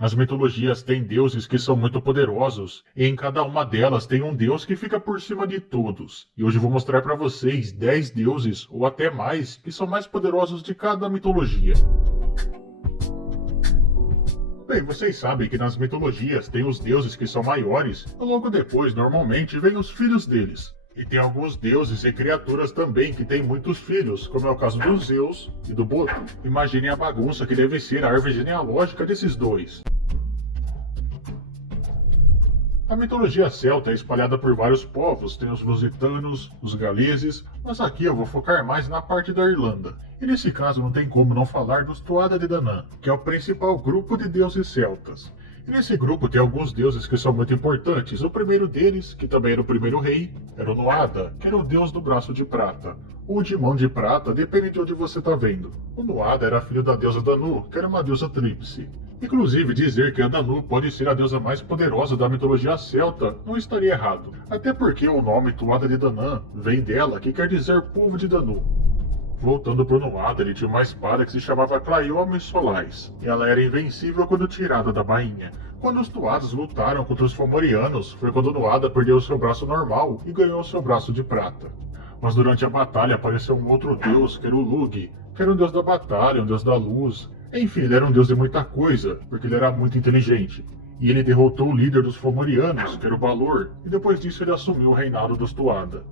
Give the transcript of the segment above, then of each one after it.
As mitologias têm deuses que são muito poderosos, e em cada uma delas tem um deus que fica por cima de todos. E hoje eu vou mostrar para vocês 10 deuses, ou até mais, que são mais poderosos de cada mitologia. Bem, vocês sabem que nas mitologias tem os deuses que são maiores, e logo depois, normalmente, vêm os filhos deles. E tem alguns deuses e criaturas também que têm muitos filhos, como é o caso do Zeus e do Boto. Imaginem a bagunça que deve ser a árvore genealógica desses dois. A mitologia celta é espalhada por vários povos, tem os lusitanos, os galeses, mas aqui eu vou focar mais na parte da Irlanda. E nesse caso não tem como não falar dos Tuatha de Danann, que é o principal grupo de deuses celtas. E nesse grupo tem alguns deuses que são muito importantes. O primeiro deles, que também era o primeiro rei, era o Nuada, que era o deus do braço de prata. Ou de mão de prata, depende de onde você está vendo. O Nuada era filho da deusa Danu, que era uma deusa tríplice. Inclusive, dizer que a Danu pode ser a deusa mais poderosa da mitologia celta não estaria errado. Até porque o nome Tuatha de Danann vem dela, que quer dizer povo de Danu. Voltando pro Nuada, ele tinha uma espada que se chamava Claiomes Solais, e ela era invencível quando tirada da bainha. Quando os Tuathas lutaram contra os Fomorianos, foi quando Nuada perdeu o seu braço normal e ganhou o seu braço de prata. Mas durante a batalha apareceu um outro deus, que era o Lug, que era um deus da batalha, um deus da luz. Enfim, ele era um deus de muita coisa, porque ele era muito inteligente. E ele derrotou o líder dos Fomorianos, que era o Balor, e depois disso ele assumiu o reinado dos Tuatha.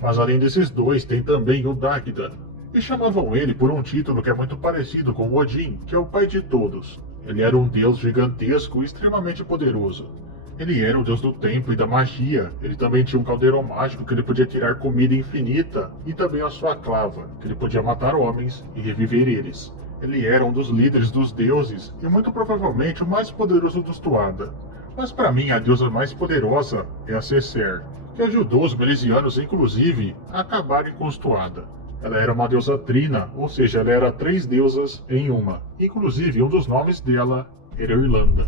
Mas além desses dois, tem também o Dagda. E chamavam ele por um título que é muito parecido com Odin, que é o pai de todos. Ele era um deus gigantesco e extremamente poderoso. Ele era o deus do tempo e da magia. Ele também tinha um caldeirão mágico que ele podia tirar comida infinita, e também a sua clava, que ele podia matar homens e reviver eles. Ele era um dos líderes dos deuses e muito provavelmente o mais poderoso dos Tuatha. Mas para mim a deusa mais poderosa é a Seser, que ajudou os Milesianos inclusive a acabarem com os Tuatha. Ela era uma deusa trina, ou seja, ela era 3 deusas em uma. Inclusive, um dos nomes dela era Irlanda.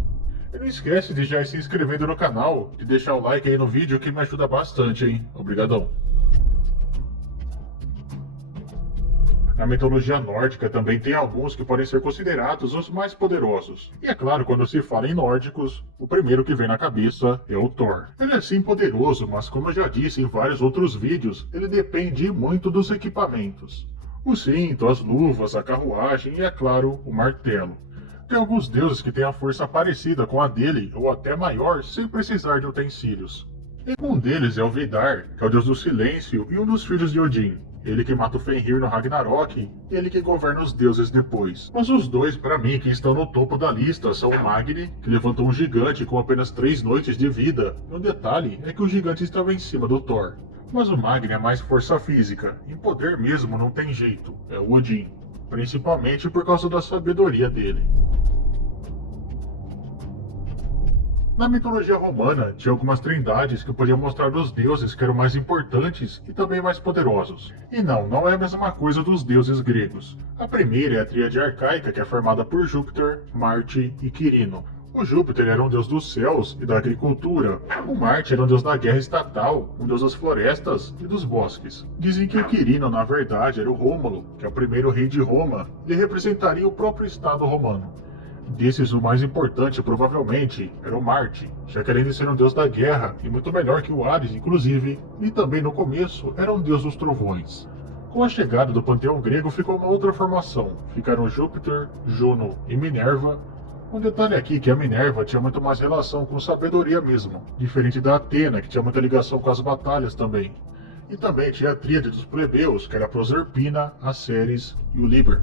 E não esquece de já ir se inscrevendo no canal, de deixar o like aí no vídeo que me ajuda bastante, hein? Obrigadão. Na mitologia nórdica também tem alguns que podem ser considerados os mais poderosos. E é claro, quando se fala em nórdicos, o primeiro que vem na cabeça é o Thor. Ele é sim poderoso, mas como eu já disse em vários outros vídeos, ele depende muito dos equipamentos. O cinto, as luvas, a carruagem e, é claro, o martelo. Tem alguns deuses que têm a força parecida com a dele, ou até maior, sem precisar de utensílios. E um deles é o Vidar, que é o deus do silêncio e um dos filhos de Odin. Ele que mata o Fenrir no Ragnarok, e ele que governa os deuses depois. Mas os dois, para mim, que estão no topo da lista são o Magni, que levantou um gigante com apenas 3 noites de vida. E um detalhe é que o gigante estava em cima do Thor. Mas o Magni é mais força física, em poder mesmo não tem jeito, é o Odin. Principalmente por causa da sabedoria dele. Na mitologia romana, tinha algumas trindades que podiam mostrar os deuses que eram mais importantes e também mais poderosos. E não é a mesma coisa dos deuses gregos. A primeira é a tríade arcaica, que é formada por Júpiter, Marte e Quirino. O Júpiter era um deus dos céus e da agricultura. O Marte era um deus da guerra estatal, um deus das florestas e dos bosques. Dizem que o Quirino, na verdade, era o Rômulo, que é o primeiro rei de Roma, e representaria o próprio estado romano. Desses, o mais importante, provavelmente, era o Marte, já que além de ser um deus da guerra, e muito melhor que o Ares, inclusive, e também no começo era um deus dos trovões. Com a chegada do panteão grego ficou uma outra formação, ficaram Júpiter, Juno e Minerva. Um detalhe aqui que a Minerva tinha muito mais relação com sabedoria mesmo, diferente da Atena, que tinha muita ligação com as batalhas também. E também tinha a tríade dos plebeus, que era a Proserpina, a Ceres e o Liber.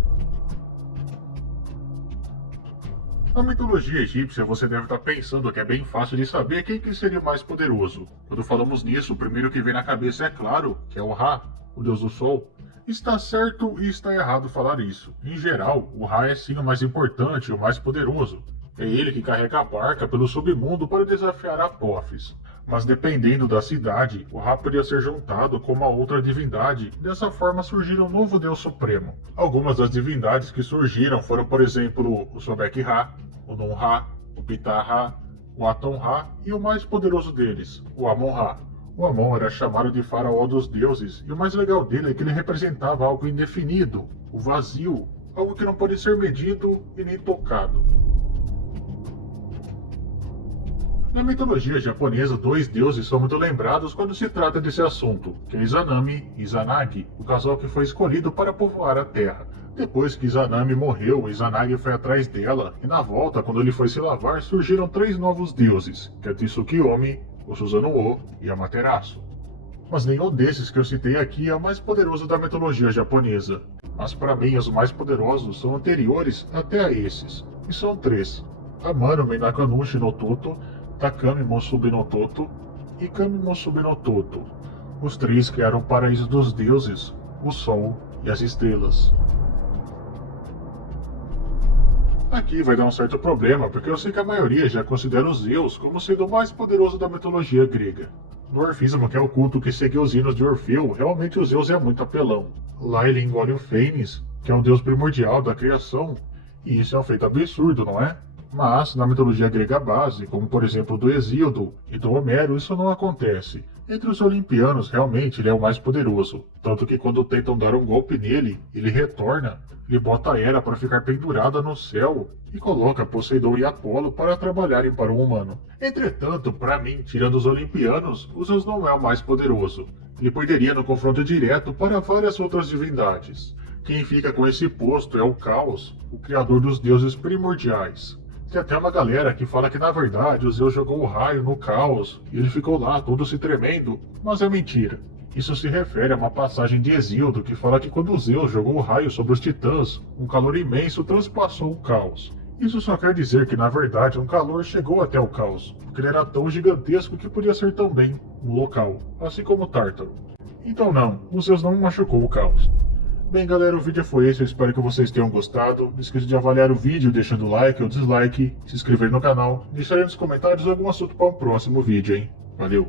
Na mitologia egípcia, você deve estar pensando que é bem fácil de saber quem que seria mais poderoso. Quando falamos nisso, o primeiro que vem na cabeça é claro, que é o Ra, o deus do sol. Está certo e está errado falar isso. Em geral, o Ra é sim o mais importante e o mais poderoso. É ele que carrega a barca pelo submundo para desafiar Apófis. Mas dependendo da cidade, o Ra podia ser juntado com uma outra divindade. Dessa forma surgiu um novo deus supremo. Algumas das divindades que surgiram foram, por exemplo, o Sobek-Ra, o Nun-Ra, o Ptah-Ra, o Aton-Ra e o mais poderoso deles, o Amon-Ra. O Amon era chamado de faraó dos deuses, e o mais legal dele é que ele representava algo indefinido, o vazio, algo que não pode ser medido e nem tocado. Na mitologia japonesa, dois deuses são muito lembrados quando se trata desse assunto, que é Izanami e Izanagi, o casal que foi escolhido para povoar a Terra. Depois que Izanami morreu, Izanagi foi atrás dela, e na volta, quando ele foi se lavar, surgiram três novos deuses, que é Tsukiyomi, o Susanoo e Amaterasu. Mas nenhum desses que eu citei aqui é o mais poderoso da mitologia japonesa. Mas para mim, os mais poderosos são anteriores até a esses, e são três: Amano Nakanushi no Toto, Takami Mosubi no Toto e Kami Mosubi no Toto. Os três criaram o paraíso dos deuses, o sol e as estrelas. Aqui vai dar um certo problema, porque eu sei que a maioria já considera os Zeus como sendo o mais poderoso da mitologia grega. No Orfismo, que é o culto que segue os hinos de Orfeu, realmente o Zeus é muito apelão. Lá ele engole o Fênix, que é o deus primordial da criação, e isso é um feito absurdo, não é? Mas, na mitologia grega base, como por exemplo do Hesíodo e do Homero, isso não acontece. Entre os olimpianos, realmente ele é o mais poderoso, tanto que quando tentam dar um golpe nele, ele retorna, ele bota a Hera para ficar pendurada no céu e coloca Poseidon e Apolo para trabalharem para o humano. Entretanto, para mim, tirando os olimpianos, o Zeus não é o mais poderoso. Ele perderia no confronto direto para várias outras divindades. Quem fica com esse posto é o Caos, o criador dos deuses primordiais. Tem até uma galera que fala que na verdade o Zeus jogou o raio no Caos e ele ficou lá todo se tremendo, mas é mentira. Isso se refere a uma passagem de Hesíodo que fala que quando Zeus jogou o raio sobre os titãs, um calor imenso transpassou o Caos. Isso só quer dizer que na verdade um calor chegou até o Caos, porque ele era tão gigantesco que podia ser também um local, assim como Tártaro. Então não, o Zeus não machucou o Caos. Bem galera, o vídeo foi esse, eu espero que vocês tenham gostado. Não esqueça de avaliar o vídeo deixando o like ou dislike, se inscrever no canal, deixar aí nos comentários algum assunto para um próximo vídeo, hein? Valeu!